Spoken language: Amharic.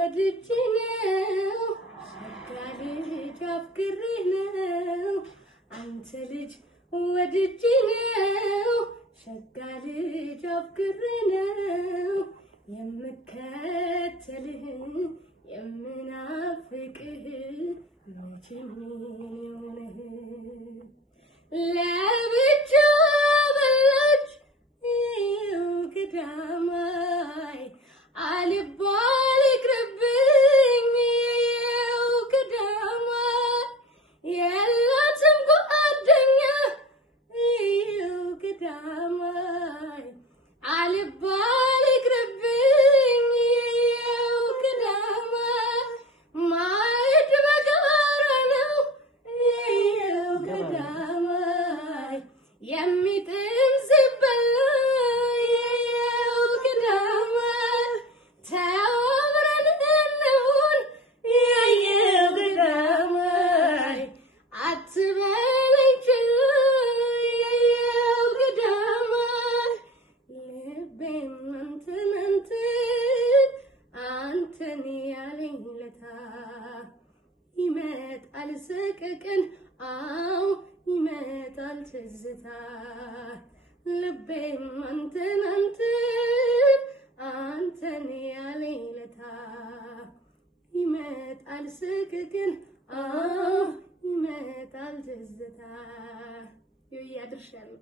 ወድጅነው ሸጋልጅ አፍቅሬነው አንተ ልጅ ወድጅነው ሸጋልጅ አፍቅሬነው የምከተልህ የምናፍቅህ መቼም ይሆነህ ለብቻ በላች ገዳማይ አልባል ይቅርብኝ ገዳማይ የላትም ጓደኛ ገዳማይ አልባል ይቅርብኝ ገዳማይ ማዕድ በጋራ ነው ገዳማይ የሚጥም ሲበላ ገዳማይ ተባብረን እንሁን ገዳማይ አትበለኝ ችላ ገዳማይ ልቤም አንተን ያለኝ ለታ ይመጣል ሰቀቀን አው ይመጣል ትዝታ ልቤም አንተን ያለኝ ለታ ይመጣል ሰቀቀን አው ይመጣል ትዝታ ይያድርሻለሁ